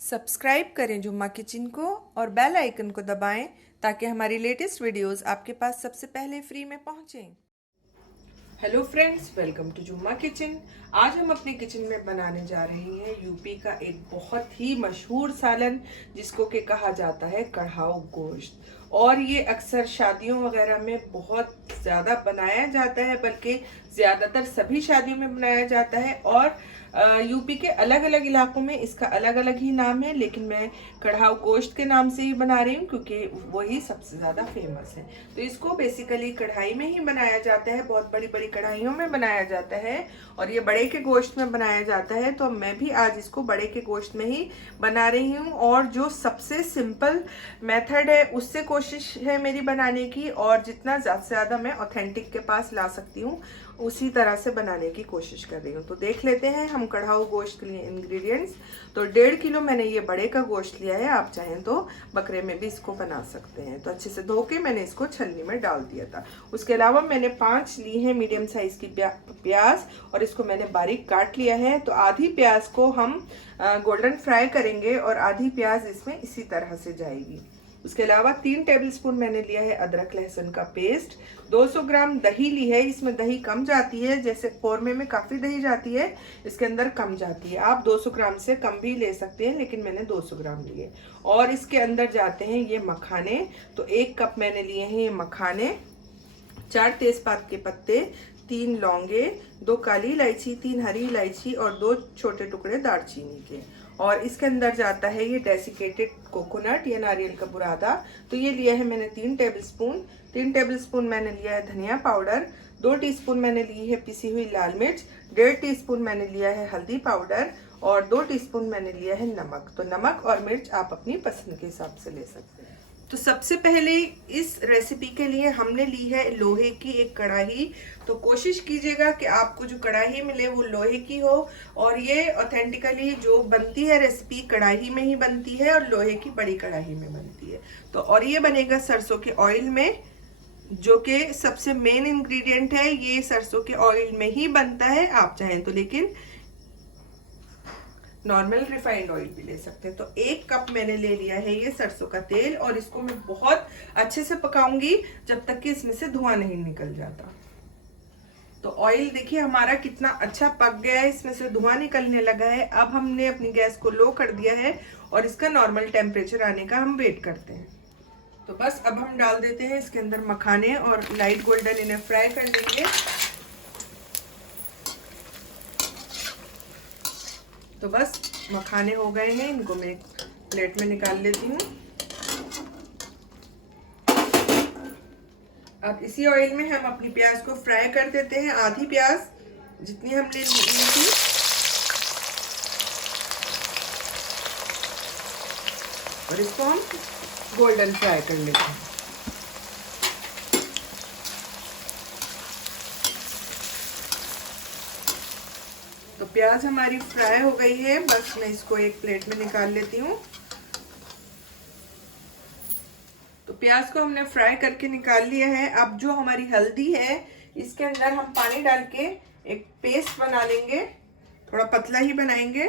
Subscribe करें जुम्मा kitchen को और बेल आइकन को दबाएं ताकि हमारी लेटेस्ट वीडियोस आपके पास सबसे पहले फ्री में पहुंचें। हेलो फ्रेंड्स, वेलकम टू जुम्मा किचन। आज हम अपने किचन में बनाने जा रहे हैं यूपी का एक बहुत ही मशहूर सालन जिसको कि कहा जाता है कढ़ाऊ गोश्त। और ये अक्सर शादियों वगैरह में बहुत ज़्यादा बनाया जाता है, बल्कि ज़्यादातर सभी शादियों में बनाया जाता है। और यूपी के अलग अलग इलाकों में इसका अलग अलग ही नाम है, लेकिन मैं कढ़ाऊ गोश्त के नाम से ही बना रही हूँ क्योंकि वही सबसे ज़्यादा फेमस है। तो इसको बेसिकली कढ़ाई में ही बनाया जाता है, बहुत बड़ी बड़ी कढ़ाइयों में बनाया जाता है और ये बड़े के गोश्त में बनाया जाता है। तो मैं भी आज इसको बड़े के गोश्त में ही बना रही हूँ और जो सबसे सिंपल मेथड है उससे कोशिश है मेरी बनाने की, और जितना ज़्यादा से ज़्यादा मैं ऑथेंटिक के पास ला सकती हूँ उसी तरह से बनाने की कोशिश कर रही हूँ। तो देख लेते हैं हम कढ़ाऊ गोश्त के लिए इंग्रेडिएंट्स। तो 1.5 किलो मैंने ये बड़े का गोश्त लिया है, आप चाहें तो बकरे में भी इसको बना सकते हैं। तो अच्छे से धो के मैंने इसको छलनी में डाल दिया था। उसके अलावा मैंने 5 ली है मीडियम साइज की प्याज और इसको मैंने बारीक काट लिया है। तो आधी प्याज को हम गोल्डन फ्राई करेंगे और आधी प्याज इसमें इसी तरह से जाएगी। उसके अलावा 3 टेबलस्पून मैंने लिया है अदरक लहसुन का पेस्ट। 200 ग्राम दही ली है, इसमें दही कम जाती है, जैसे कौरमे में काफ़ी दही जाती है इसके अंदर कम जाती है। आप 200 ग्राम से कम भी ले सकते हैं, लेकिन मैंने 200 ग्राम लिए। और इसके अंदर जाते हैं ये मखाने। तो 1 कप मैंने लिए हैं ये मखाने, 4 तेजपात के पत्ते, 3 लौंगे, 2 काली इलायची, 3 हरी इलायची और 2 छोटे टुकड़े दालचीनी के। और इसके अंदर जाता है ये डेसिकेटेड कोकोनट या नारियल का बुरादा। तो ये लिया है मैंने 3 टेबलस्पून। 3 टेबलस्पून मैंने लिया है धनिया पाउडर, 2 टीस्पून मैंने ली है पिसी हुई लाल मिर्च, 1.5 टीस्पून मैंने लिया है हल्दी पाउडर और 2 टीस्पून मैंने लिया है नमक। तो नमक और मिर्च आप अपनी पसंद के हिसाब से ले सकते हैं। तो सबसे पहले इस रेसिपी के लिए हमने ली है लोहे की एक कढ़ाई। तो कोशिश कीजिएगा कि आपको जो कढ़ाई मिले वो लोहे की हो, और ये ऑथेंटिकली जो बनती है रेसिपी कढ़ाई में ही बनती है और लोहे की बड़ी कढ़ाई में बनती है। तो और ये बनेगा सरसों के ऑयल में, जो कि सबसे मेन इंग्रेडिएंट है। ये सरसों के ऑयल में ही बनता है, आप चाहें तो लेकिन नॉर्मल रिफाइंड ऑयल भी ले सकते हैं। तो 1 कप मैंने ले लिया है ये सरसों का तेल और इसको मैं बहुत अच्छे से पकाऊंगी जब तक कि इसमें से धुआं नहीं निकल जाता। तो ऑयल देखिए हमारा कितना अच्छा पक गया है, इसमें से धुआं निकलने लगा है। अब हमने अपनी गैस को लो कर दिया है और इसका नॉर्मल टेम्परेचर आने का हम वेट करते हैं। तो बस अब हम डाल देते हैं इसके अंदर मखाने और लाइट गोल्डन इन्हें फ्राई कर देंगे। तो बस मखाने हो गए हैं, इनको मैं एक प्लेट में निकाल लेती हूँ। अब इसी ऑयल में हम अपनी प्याज को फ्राई कर देते हैं, आधी प्याज जितनी हम ले ली थी। और इसको हम गोल्डन फ्राई कर लेते हैं। तो प्याज हमारी फ्राई हो गई है, बस मैं इसको एक प्लेट में निकाल लेती हूँ। तो प्याज को हमने फ्राई करके निकाल लिया है। अब जो हमारी हल्दी है इसके अंदर हम पानी डाल के एक पेस्ट बना लेंगे, थोड़ा पतला ही बनाएंगे।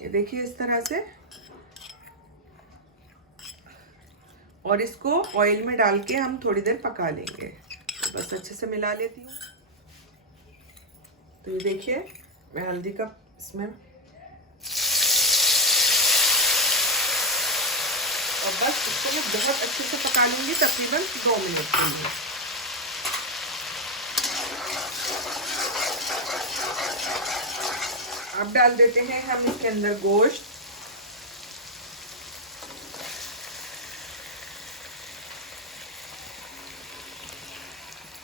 ये देखिए इस तरह से, और इसको ऑयल में डाल के हम थोड़ी देर पका लेंगे। तो बस अच्छे से मिला लेती हूँ। तो ये देखिए मैं हल्दी का इसमें, और बस इसको मैं बहुत अच्छे से पका लूंगी, तकरीबन 2 मिनट के लिए। अब डाल देते हैं हम इसके अंदर गोश्त।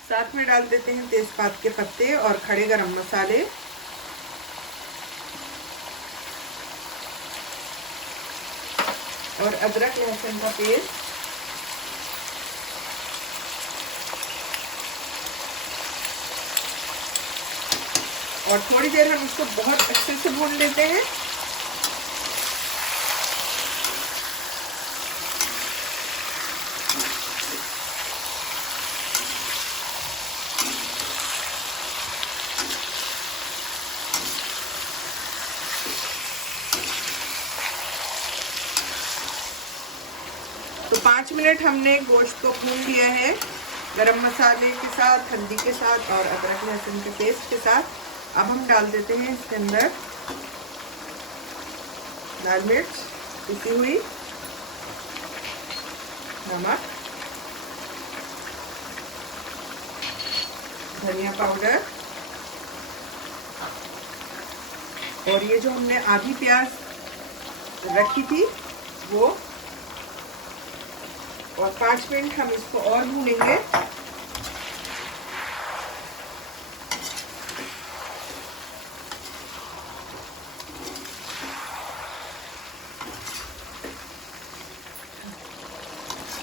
साथ में डाल देते हैं तेजपात के पत्ते और खड़े गरम मसाले। और अदरक लहसुन का पेस्ट। और थोड़ी देर हम इसको बहुत अच्छे से भून लेते हैं। 5 मिनट हमने गोश्त को भून लिया है गरम मसाले के साथ, हल्दी के साथ और अदरक लहसुन के पेस्ट के साथ। अब हम डाल देते हैं इसके अंदर लाल मिर्च पिसी हुई, नमक, धनिया पाउडर और ये जो हमने आधी प्याज रखी थी वो, और 5 मिनट हम इसको और भूनेंगे।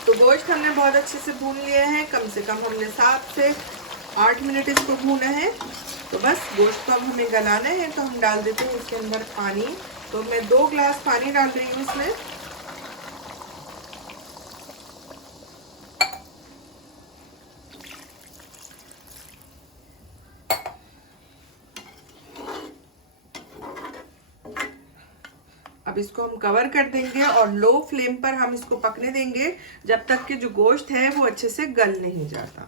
तो गोश्त हमने बहुत अच्छे से भून लिया है, कम से कम हमने 7 से 8 मिनट इसको भूना है। तो बस गोश्त को अब हमें गलाना है, तो हम डाल देते हैं इसके अंदर पानी। तो मैं 2 ग्लास पानी डाल रही हूँ इसमें। अब इसको हम कवर कर देंगे और लो फ्लेम पर हम इसको पकने देंगे जब तक कि जो गोश्त है वो अच्छे से गल नहीं जाता।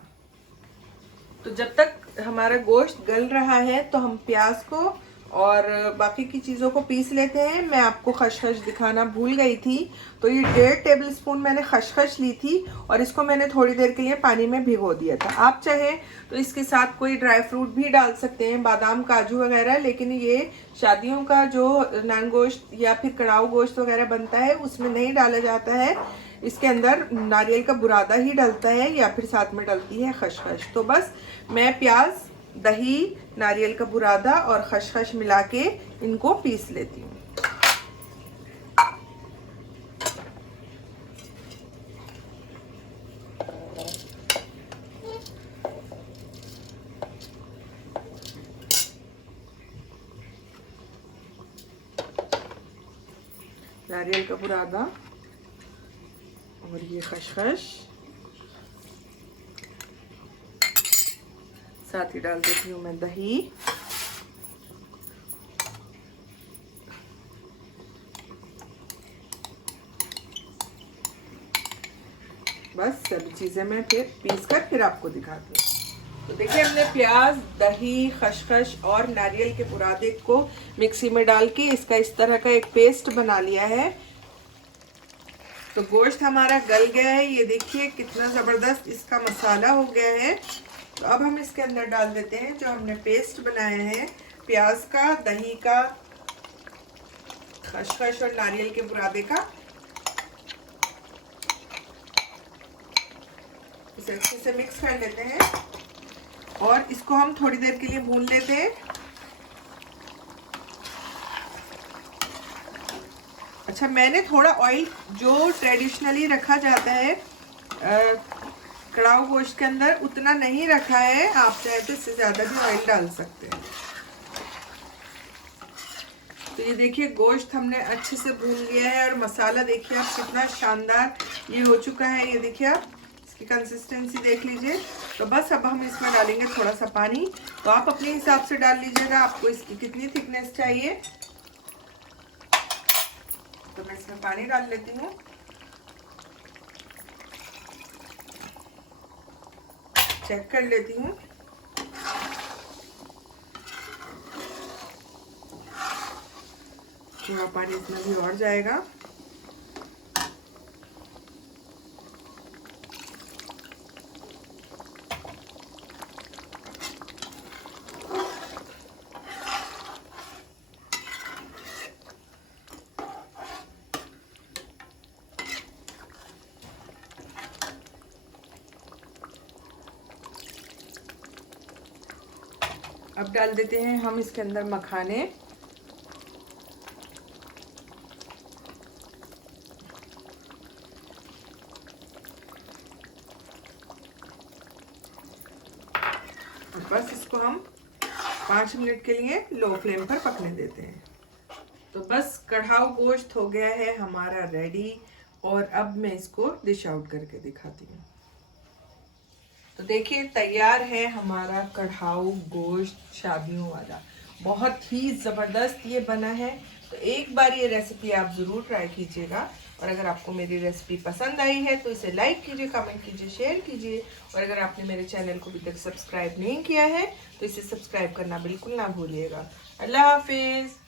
तो जब तक हमारा गोश्त गल रहा है तो हम प्याज को और बाकी की चीज़ों को पीस लेते हैं। मैं आपको खसखस दिखाना भूल गई थी। तो ये 1.5 टेबलस्पून मैंने खसखस ली थी और इसको मैंने थोड़ी देर के लिए पानी में भिगो दिया था। आप चाहे तो इसके साथ कोई ड्राई फ्रूट भी डाल सकते हैं, बादाम, काजू वगैरह, लेकिन ये शादियों का जो नान गोश्त या फिर कड़ाऊ गोश्त वगैरह बनता है उसमें नहीं डाला जाता है। इसके अंदर नारियल का बुरादा ही डलता है या फिर साथ में डलती है खसखस। तो बस मैं प्याज, दही, नारियल का बुरादा और खसखस मिला के इनको पीस लेती हूँ। नारियल का बुरादा और ये खसखस, साथ ही डाल देती हूँ मैं दही, बस सभी चीजें मैं फिर पीस कर फिर आपको दिखाती हूँ। तो देखिए हमने प्याज, दही, खसखस और नारियल के बुरादे को मिक्सी में डाल के इसका इस तरह का एक पेस्ट बना लिया है। तो गोश्त हमारा गल गया है, ये देखिए कितना ज़बरदस्त इसका मसाला हो गया है। तो अब हम इसके अंदर डाल देते हैं जो हमने पेस्ट बनाया है प्याज का, दही का, खसखस और नारियल के बुरादे का। इसे अच्छे से मिक्स कर लेते हैं और इसको हम थोड़ी देर के लिए भून लेते हैं। अच्छा, मैंने थोड़ा ऑयल जो ट्रेडिशनली रखा जाता है कड़ाऊ गोश्त के अंदर उतना नहीं रखा है, आप चाहे तो इससे ज़्यादा भी ऑयल डाल सकते हैं। तो ये देखिए गोश्त हमने अच्छे से भून लिया है और मसाला देखिए आप कितना शानदार ये हो चुका है। ये देखिए आप इसकी कंसिस्टेंसी देख लीजिए। तो बस अब हम इसमें डालेंगे थोड़ा सा पानी। तो आप अपने हिसाब से डाल लीजिएगा आपको इसकी कितनी थिकनेस चाहिए। तो मैं इसमें पानी डाल लेती हूँ। चेक कर लेती हूँ। थोड़ा पानी इसमें भी और जाएगा। अब डाल देते हैं हम इसके अंदर मखाने। बस इसको हम 5 मिनट के लिए लो फ्लेम पर पकने देते हैं। तो बस कढ़ाऊ गोश्त हो गया है हमारा रेडी और अब मैं इसको डिश आउट करके दिखाती हूँ। तो देखिए तैयार है हमारा कढ़ाऊ गोश्त शादियों वाला। बहुत ही ज़बरदस्त ये बना है। तो एक बार ये रेसिपी आप ज़रूर ट्राई कीजिएगा और अगर आपको मेरी रेसिपी पसंद आई है तो इसे लाइक कीजिए, कमेंट कीजिए, शेयर कीजिए। और अगर आपने मेरे चैनल को अभी तक सब्सक्राइब नहीं किया है तो इसे सब्सक्राइब करना बिल्कुल ना भूलिएगा। अल्लाह हाफिज़।